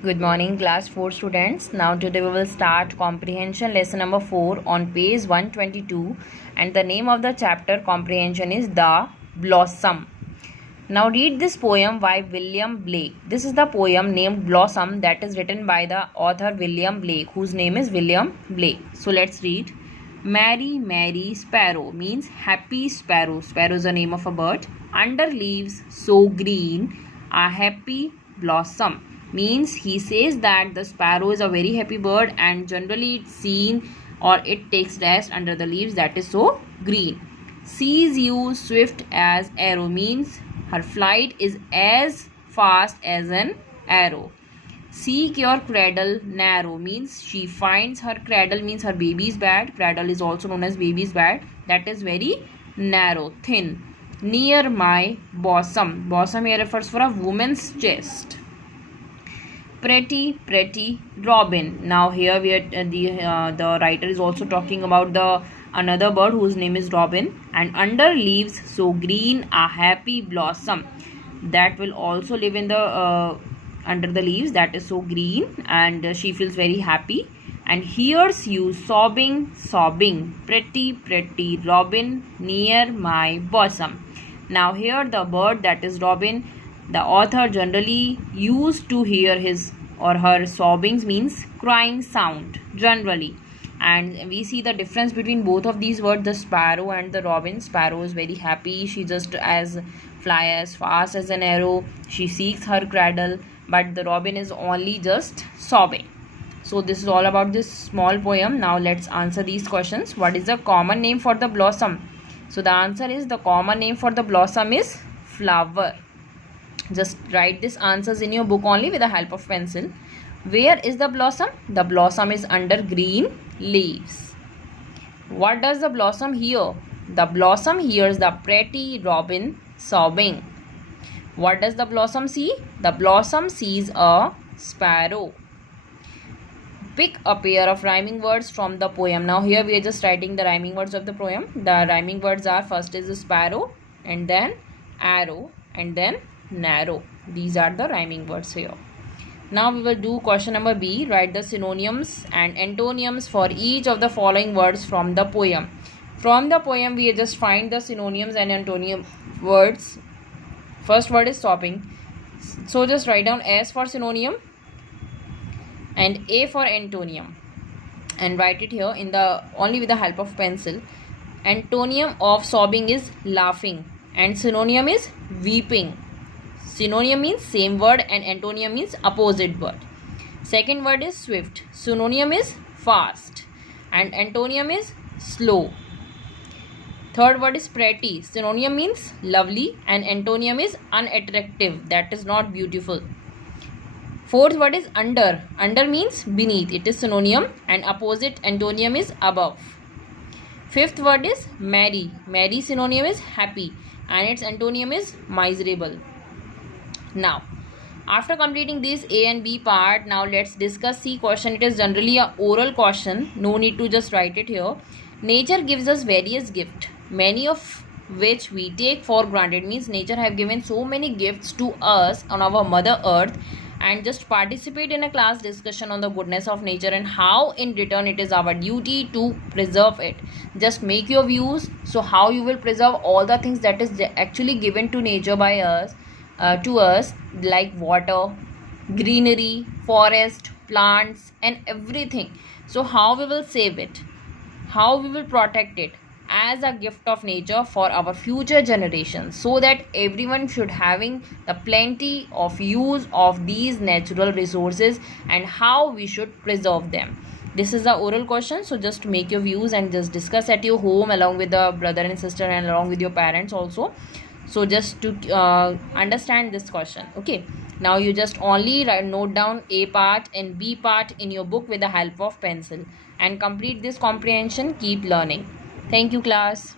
Good morning, class 4 students. Now today we will start comprehension lesson number 4 on page 122, and the name of the chapter comprehension is The Blossom. Now read this poem by William Blake. This is the poem named Blossom that is written by the author William Blake, whose name is William Blake. So let's read. Mary, Mary Sparrow means happy sparrow. Sparrow is the name of a bird. Under leaves so green, a happy blossom means he says that the sparrow is a very happy bird and generally it's seen or it takes rest under the leaves that is so green. Sees you swift as arrow means her flight is as fast as an arrow. Seek your cradle narrow means she finds her cradle means her baby's bed. Cradle is also known as baby's bed. That is very narrow, thin. Near my bosom. Bosom here refers for a woman's chest. Pretty, pretty robin. Now here we are, the writer is also talking about the another bird whose name is robin. And under leaves so green, a happy blossom that will also live in the under the leaves that is so green, and she feels very happy. And hears you sobbing, sobbing, pretty, pretty robin near my bosom. Now here the bird that is robin, the author generally used to hear his or her sobbings means crying sound generally, and we see the difference between both of these words, the sparrow and the robin. Sparrow is very happy, she just fly as fast as an arrow, she seeks her cradle, but the robin is only just sobbing. So this is all about this small poem. Now let's answer these questions. What is the common name for the blossom? So the answer is the common name for the blossom is flower. Just write these answers in your book only with the help of pencil. Where is the blossom? The blossom is under green leaves. What does the blossom hear? The blossom hears the pretty robin sobbing. What does the blossom see? The blossom sees a sparrow. Pick a pair of rhyming words from the poem. Now here we are just writing the rhyming words of the poem. The rhyming words are, first is sparrow, and then arrow, and then narrow. These are the rhyming words here. Now we will do question number B. Write the synonyms and antonyms for each of the following words from the poem. From the poem we just find the synonyms and antonym words. First word is stopping. So just write down S for synonym and A for antonym and write it here in the only with the help of pencil. Antonym of sobbing is laughing and synonym is weeping. Synonym means same word and antonym means opposite word. Second word is swift. Synonym is fast and antonym is slow. Third word is pretty. Synonym means lovely and antonym is unattractive, that is not beautiful. Fourth word is under. Under means beneath, it is synonym and opposite antonym is above. Fifth word is merry. Merry synonym is happy and its antonym is miserable. Now after completing this A and B part, now let's discuss C question. It is generally a oral question, no need to just write it here. Nature gives us various gifts, many of which we take for granted. Means nature have given so many gifts to us on our mother earth, and just participate in a class discussion on the goodness of nature and how in return it is our duty to preserve it. Just make your views, so how you will preserve all the things that is actually given to nature by us, to us, like water, greenery, forest, plants and everything. So how we will save it, how we will protect it as a gift of nature for our future generations, so that everyone should having the plenty of use of these natural resources and how we should preserve them. This is the oral question, so just make your views and just discuss at your home along with the brother and sister and along with your parents also. So just to understand this question. Okay, now you just only note down A part and B part in your book with the help of pencil and complete this comprehension. Keep learning. Thank you, class.